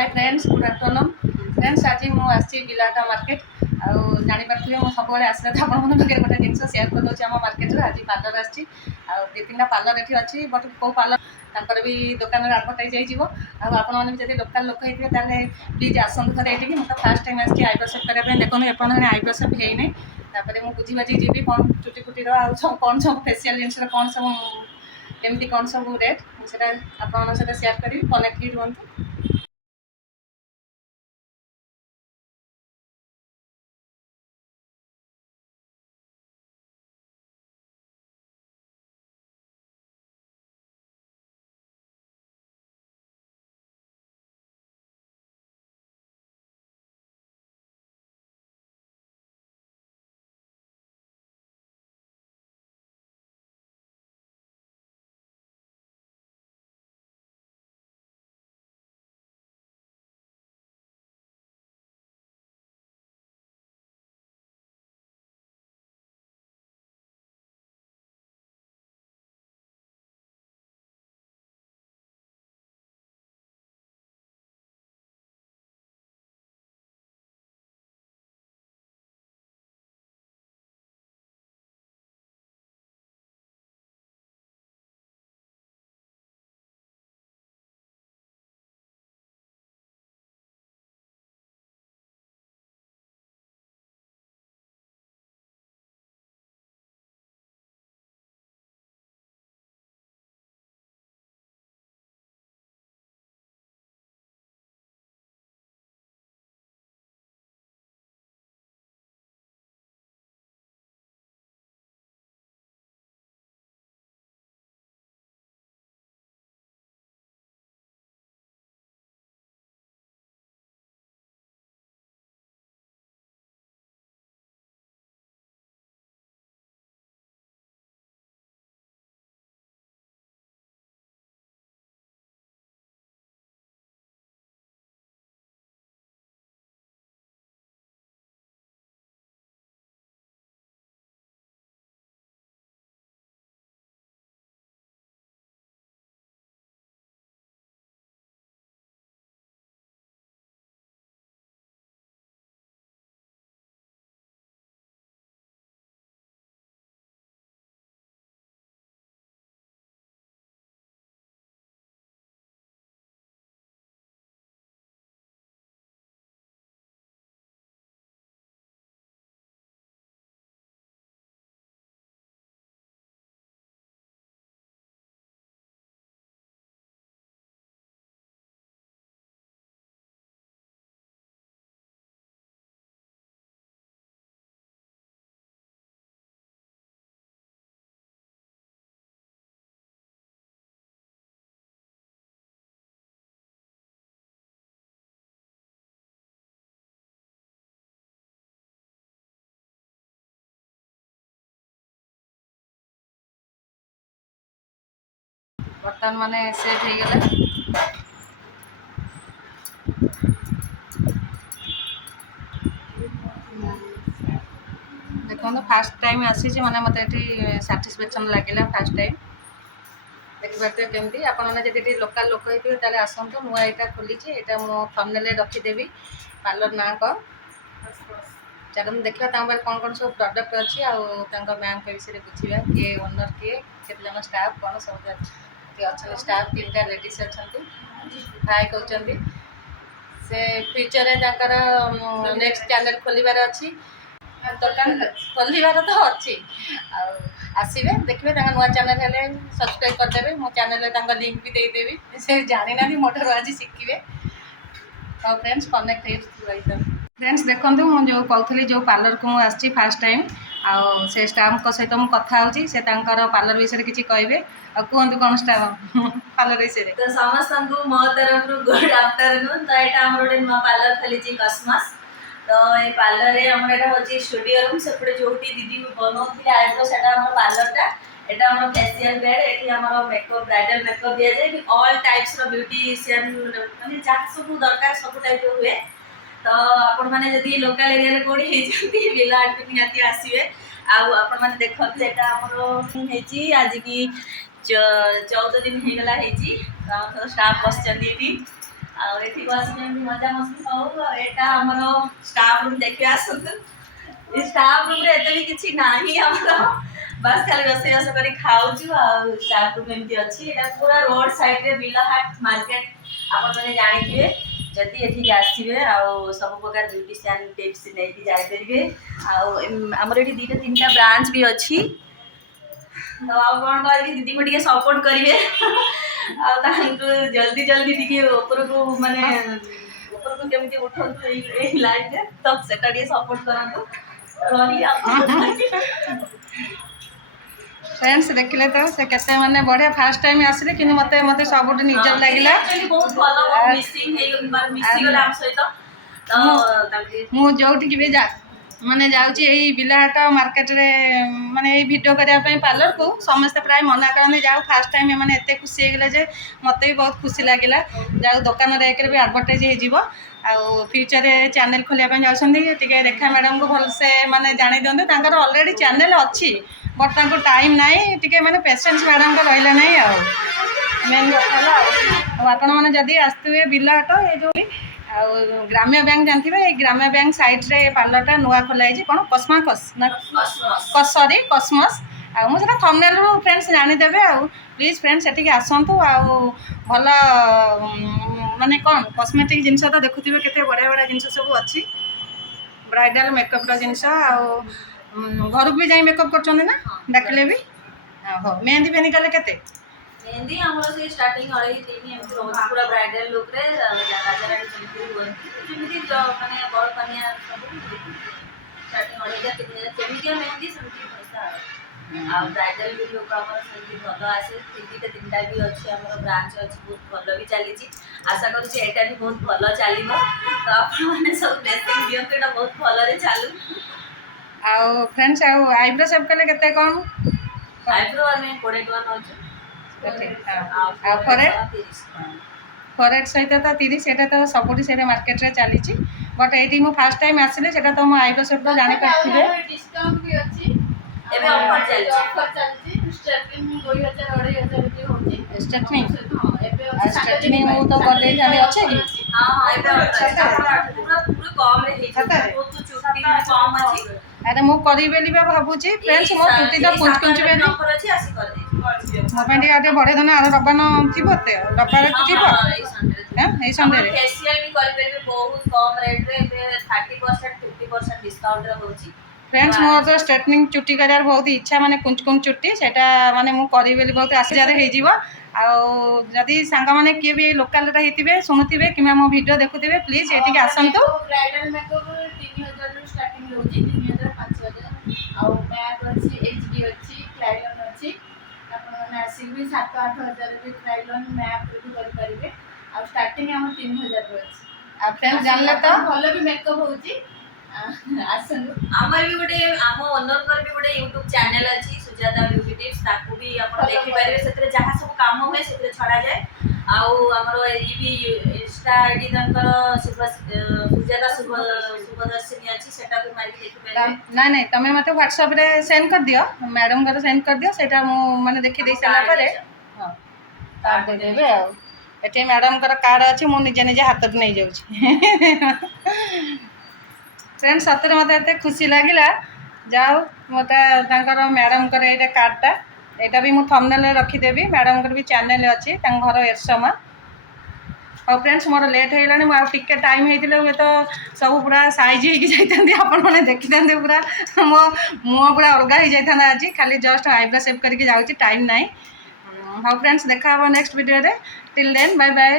Hi friends good afternoon friends आज मुझे बिलाटा मार्केट आनीपारे मुझे सब आसला तो आप गोटे जिन सेयार करदे आम मार्केट आज पार्लर आसी दी तीन पार्लर ये अच्छी बट कौ पार्लर भी दुकान आडभटाइज होती लोकाल लोक होते प्लीज आसतु थे ये मुझे फास्ट टाइम आसी आईब्रो सेप करने देखो एपन आईब्रो सेप है मुझे बुझी बाझी जी कौन चुटी फुटीर आउ सब कौन सब फेसियाल जिन कौन सब एमती कौन सब रेट मुझे आप सेयार करी कनेक्ट ही रुहतु। बर्तमान माने सेट हो गला देखो फास्ट टाइम आसी मैंने मत साटिस्फैक्शन लगे फास्ट टाइम देखिए केमती आपड़ी लोकाल लोक होते आसतु मुझे यहाँ खोली यहाँ मो थंबनेल रखीदेवी पार्लर ना कौन चलो देखा कौन कौन सब प्रोडक्ट अच्छी मैम के विषय बुझा किए ओनर किए के स्टाफ कौन सब अच्छा स्टाफ तीन टा लेडीज अच्छा हाय कहते से फ्यूचर नेक्स्ट चैनल खोलिबार अच्छी दुकान खोलिबार तो अच्छी आसवे देखिए नुआ चैनल है सब्सक्राइब करदे मो चैनल लिंक भी देदेवी से जानी ना मोटर आज शिखे तो फ्रेंड्स कनेक्ट फ्रेंड्स देखो मुझे कहूली जो पार्लर को मुझे फास्ट टाइम आउ से स्टाफ सहित मुझे कथा होची से पार्लर विषय किसी कहे कहतु कौन स्टाफ पार्लर विषय तो समस्त मो तरफ गुड आफ्टरनून तो यहाँ आम गोटे नुआ पार्लर खोली कस्मस तो ये पार्लर हूँ स्टूडियो रूम से जो दीदी बनाते आईब्रो से पार्लरटा यहाँ आम फेसियल बेड ये मेकअप ब्राइडल मेकअप दि जाए ऑल टाइप्स ब्यूटीशियन मैंने जहाँ सब दरकार सब टाइप हुए तो आपण मैंने जब लोकाल एरिया कौड़ी होती बिला आंटी निहाती आसवे आपण मैंने देखते यहाँ आज की 14 दिन होगला स्टाफ बस ଆଉ ଏଠି ବସିକି ଏମିତି ମଜାମସ୍ତି ହଉ। ଆଉ ଏଇଟା ଆମର ଷ୍ଟାଫ୍ ରୁମ୍ ଦେଖିବେ ଆସନ୍ତୁ। ଏ ଷ୍ଟାଫ୍ ରୁମ୍ରେ ଏତେ ବି କିଛି ନାହିଁ ଆମର, ବାସ୍ ଖାଲି ରୋଷେଇବାସ କରି ଖାଉଛୁ। ଆଉ ଷ୍ଟାଫ୍ ରୁମ୍ ଏମିତି ଅଛି। ଏଇଟା ପୁରା ରୋଡ୍ ସାଇଡ୍ରେ ବିଲାହାଟ ମାର୍କେଟ ଆପଣମାନେ ଜାଣିଥିବେ। ଯଦି ଏଠିକି ଆସିବେ ଆଉ ସବୁ ପ୍ରକାର ବ୍ୟୁଟିସିଆନ୍ ଟିପ୍ସ ନେଇକି ଯାଇପାରିବେ। ଆଉ ଆମର ଏଠି 2-3ଟା ବ୍ରାଞ୍ଚ ବି ଅଛି। ତ ଆଉ କ'ଣ କହିବି, ଦିଦିଙ୍କୁ ଟିକେ ସପୋର୍ଟ କରିବେ ଆଉ ତାଙ୍କୁ ଜଲ୍ଦି ଜଲ୍ଦି ଟିକେ ଉପରକୁ ମାନେ ଉପରକୁ କେମିତି ଉଠନ୍ତୁ ଏଇ ଲାଇନରେ, ତ ସେଟା ଟିକେ ସପୋର୍ଟ କରନ୍ତୁ। ଫ୍ରେଣ୍ଡସ୍ ଦେଖିଲେ ତ ସେ କେତେ ମାନେ ବଢ଼ିଆ ଫାର୍ଷ୍ଟ ଟାଇମ୍ ଆସିଲେ, କିନ୍ତୁ ମୋତେ ସବୁଠୁ ନିଜର ଲାଗିଲା। ବହୁତ ଭଲ, ବହୁତ ମିଶିଗଲା ଆମ ସହିତ। ତ ମୁଁ ଯୋଉଠିକି ବି ମାନେ ଯାଉଛି ଏଇ ବିଲାହାଟ ମାର୍କେଟରେ ମାନେ ଏଇ ଭିଡ଼ିଓ କରିବା ପାଇଁ ପାର୍ଲରକୁ, ସମସ୍ତେ ପ୍ରାୟ ମନା କରନ୍ତି। ଯାଉ ଫାର୍ଷ୍ଟ ଟାଇମ୍ ଏମାନେ ଏତେ ଖୁସି ହେଇଗଲେ ଯେ ମୋତେ ବି ବହୁତ ଖୁସି ଲାଗିଲା। ଯାଉ ଦୋକାନରେ ଏକରେ ବି ଆଡ଼ଭର୍ଟାଇଜ୍ ହେଇଯିବ। ଆଉ ଫ୍ୟୁଚରରେ ଚ୍ୟାନେଲ୍ ଖୋଲିବା ପାଇଁ ଯାଉଛନ୍ତି, ଟିକେ ରେଖା ମ୍ୟାଡ଼ାମଙ୍କୁ ଭଲସେ ମାନେ ଜାଣି ଦିଅନ୍ତୁ। ତାଙ୍କର ଅଲରେଡ଼ି ଚ୍ୟାନେଲ୍ ଅଛି, ବଟ୍ ତାଙ୍କୁ ଟାଇମ୍ ନାହିଁ, ଟିକେ ମାନେ ପେସେନ୍ସ ମ୍ୟାଡ଼ାମଙ୍କ ରହିଲା ନାହିଁ। ଆଉ ମେନ୍ କଥା ହେଲା ଆଉ ଆପଣମାନେ ଯଦି ଆସିଥିବେ ବିଲାହାଟ, ଏଇ ଯେଉଁ ଆଉ ଗ୍ରାମ୍ୟ ବ୍ୟାଙ୍କ ଜାଣିଥିବେ, ଏଇ ଗ୍ରାମ୍ୟ ବ୍ୟାଙ୍କ ସାଇଡ଼୍ରେ ପାର୍ଲରଟା ନୂଆ ଖୋଲା ହେଇଛି। କ'ଣ କସ୍ମାକସ୍ ନା ସରି କସ୍ମସ୍। ଆଉ ମୁଁ ସେଟା ଥମ୍ବନେଲ୍ରୁ ଫ୍ରେଣ୍ଡସ୍ ଜାଣିଦେବେ। ଆଉ ପ୍ଲିଜ୍ ଫ୍ରେଣ୍ଡସ୍ ସେଠିକି ଆସନ୍ତୁ। ଆଉ ଭଲ ମାନେ କ'ଣ କସ୍ମେଟିକ୍ ଜିନିଷ ତ ଦେଖୁଥିବେ, କେତେ ବଢ଼ିଆ ବଢ଼ିଆ ଜିନିଷ ସବୁ ଅଛି, ବ୍ରାଇଡ଼ାଲ୍ ମେକଅପ୍ର ଜିନିଷ। ଆଉ ଘରକୁ ବି ଯାଇ ମେକଅପ୍ କରୁଛନ୍ତି ନା ଡାକିଲେ ବି? ହଉ। ମେହେନ୍ଦି ଫେହେନ୍ଦି କଲେ କେତେ? ମେହେନ୍ଦି ଆମର ସେଇ ଷ୍ଟାର୍ଟିଂ 2.5-3 ଏମିତି ରହୁଛି, ପୁରା ବ୍ରାଇଡାଲ ଲୁକ୍ରେ। ରାଜାରାଣୀ ଯେମିତି ହୁଅନ୍ତି, ଯେମିତି ମାନେ ବଡ଼ କନ୍ୟା ସବୁ ଷ୍ଟାର୍ଟିଂ 2,500-3,000 ଯେମିତିଆ ମେହେନ୍ଦି ସେମିତି ପଇସା। ଆଉ ବ୍ରାଇଡାଲ ବି ଲୁକ୍ ଆମର ସେମିତି ଭଲ ଆସେ। 2-3ଟା ବି ଅଛି, ଆମର ବ୍ରାଞ୍ଚ ଅଛି, ବହୁତ ଭଲ ବି ଚାଲିଛି। ଆଶା କରୁଛି ଏଇଟା ବି ବହୁତ ଭଲ ଚାଲିବ। ତ ଆପଣମାନେ ସବୁ ବ୍ଲେସିଂ ଦିଅନ୍ତୁ, ଏଇଟା ବହୁତ ଭଲରେ ଚାଲୁ। ଆଉ ଫ୍ରେଣ୍ଡସ୍ ଆଉ ଆଇବ୍ରୋ ସେପ୍ କଲେ କେତେ କ'ଣ? ଆଇବ୍ରୋ ଆମେ 20 ଟଙ୍କା ନେଉଛୁ। ଆଉ ଫରେଟ୍ ସହିତ ତ 30, ସେଇଟା ତ ସବୁଠି ସେଇଟା ମାର୍କେଟରେ ଚାଲିଛି। ବଟ୍ ଏଇଠି ମୁଁ ଫାର୍ଷ୍ଟ ଟାଇମ୍ ଆସିଲି, ସେଇଟା ତ ମୋ ଆଇବ୍ରୋ ସେପ୍ ତ ଜାଣିପାରିଥିବେ। ଡିସକାଉଣ୍ଟ ବି ଅଛି। ଏବେ ଅଫର୍ ଚାଲିଛି। ଷ୍ଟ୍ରେଟନିଂ 2,000-2,500 ହେଉଛି। ଷ୍ଟ୍ରେଟନିଂ ଷ୍ଟ୍ରେଟନିଂ ମୁଁ ତ କରିଦେଇଥାନ୍ତି। ଅଛି କି? ହଁ ଏବେ ପୁରା କମ୍ରେ ହେଇଯିବ। ବହୁତ ଚୁଟି କମ୍ ଅଛି। ଆରେ ମୁଁ କରିବି ବୋଲି ବା ଭାବୁଛି ଫ୍ରେଣ୍ଡସ୍, ମୋ ଚୁଟି ତ କୁଞ୍ଚ କୁଞ୍ଚ ବେଲି। ମୋ ପାଇଁ ଟିକେ ଆଉ ଟିକେ ବଢ଼େଇ ଦେଲେ, ଆର ରବାନ ଥିବ, ଏତେ ରବାରେ ଥିବ। ଏଇ ସନ୍ଡେରେ ଫେସିଆଲ ବି କରିପାରିବେ ବହୁତ କମ୍ ରେଟ୍ରେ। ଏବେ 30%-50% ଡିସକାଉଣ୍ଟରେ ହେଉଛି। ଫ୍ରେଣ୍ଡସ୍, ମୋର ତ ଷ୍ଟ୍ରେଟନିଂ ଚୁଟି କରିବାର ବହୁତ ଇଚ୍ଛା, ମାନେ କୁଞ୍ଚ କୁଞ୍ଚ ଚୁଟି, ସେଇଟା ମାନେ ମୁଁ କରିବି ବୋଲି ବହୁତ ଆଶୀର୍ବାଦ ହେଇଯିବ। ଆଉ ଯଦି ସାଙ୍ଗମାନେ କିଏ ବି ଲୋକାଲରେ ହେଇଥିବେ, ଶୁଣୁଥିବେ କିମ୍ବା ମୋ ଭିଡ଼ିଓ ଦେଖୁଥିବେ, ପ୍ଲିଜ୍ ଏଠିକି ଆସନ୍ତୁ। ବ୍ରାଇଡାଲ ମେକଅପ୍ 3,000ରୁ ଷ୍ଟାର୍ଟିଂ ରହୁଛି, 3,000-5,000। ଆଉ ମ୍ୟାକ୍ ଅଛି, HD ଅଛି, କ୍ଲାଇଲନ୍ ଅଛି। ଆପଣମାନେ ଆସିକି ବି 7-8 ହଜାର ବି କ୍ଲାଇଲନ୍ ମ୍ୟାକ୍ରେ ବି କରିପାରିବେ। ଆଉ ଷ୍ଟାର୍ଟିଂ ଆମର 3,000ରୁ ଅଛି। ଆଉ ଫ୍ରେଣ୍ଡସ୍ ଜାଣିଲେ ତ, ଭଲ ବି ମେକଅପ୍ ହେଉଛି। ଆସନ୍ତୁ। ଆମର ବି ଗୋଟେ, ଆମ ଓନରଙ୍କର ବି ଗୋଟେ ୟୁଟ୍ୟୁବ ଚ୍ୟାନେଲ ଅଛି, ସୁଜାତା ବ୍ୟୁଟି ଟିପ୍ସ। ତାକୁ ବି ଆପଣ ଦେଖିପାରିବେ। ସେଥିରେ ଯାହା ସବୁ କାମ ହୁଏ ସେଥିରେ ଛଡ଼ାଯାଏ। ଆଉ ଆମର ଏଇ ବି ଇନଷ୍ଟା ଆଇଡି ତାଙ୍କର ସୁଜାତା ଶୁଭଦର୍ଶିନୀ ଅଛି, ସେଟାକୁ ମାରିକି ଦେଖିପାରିବେ। ନାଇଁ ତମେ ମୋତେ ହ୍ୱାଟ୍ସଆପ୍ରେ ସେଣ୍ଡ କରିଦିଅ, ମ୍ୟାଡ଼ାମଙ୍କର ସେଣ୍ଡ କରିଦିଅ। ସେଇଟା ମୁଁ ମାନେ ଦେଖିଦେଇ ସାରିଲା ପରେ ହଁ କାର୍ଡ଼ ଦେଇଦେବେ। ଆଉ ଏଠି ମ୍ୟାଡ଼ାମଙ୍କର କାର୍ଡ଼ ଅଛି, ମୁଁ ନିଜେ ନିଜେ ହାତରେ ନେଇଯାଉଛି। ଫ୍ରେଣ୍ଡ ସତରେ ମୋତେ ଏତେ ଖୁସି ଲାଗିଲା। ଯାଉ ମୋତେ ତାଙ୍କର ମ୍ୟାଡ଼ାମଙ୍କର ଏଇଟା କାର୍ଡ଼ଟା, ଏଇଟା ବି ମୁଁ ଥମ୍ବନେଲ୍ରେ ରଖିଦେବି। ମ୍ୟାଡ଼ାମଙ୍କର ବି ଚ୍ୟାନେଲ୍ ଅଛି, ତାଙ୍କ ଘର ଏରସମା। ହଉ ଫ୍ରେଣ୍ଡସ୍, ମୋର ଲେଟ୍ ହେଇଗଲାଣି। ମୁଁ ଆଉ ଟିକେ ଟାଇମ୍ ହେଇଥିଲେ ହୁଏତ ସବୁ ପୁରା ସାଇଜ୍ ହେଇକି ଯାଇଥାନ୍ତି, ଆପଣମାନେ ଦେଖିଥାନ୍ତେ। ପୁରା ମୋ ମୁହଁ ପୁରା ଅଲଗା ହେଇଯାଇଥାନ୍ତା ଆଜି। ଖାଲି ଜଷ୍ଟ ଆଇବ୍ରୋ ସେପ୍ କରିକି ଯାଉଛି, ଟାଇମ୍ ନାହିଁ। ହଉ ଫ୍ରେଣ୍ଡସ୍, ଦେଖା ହେବ ନେକ୍ସଟ ଭିଡ଼ିଓରେ। Till then bye bye.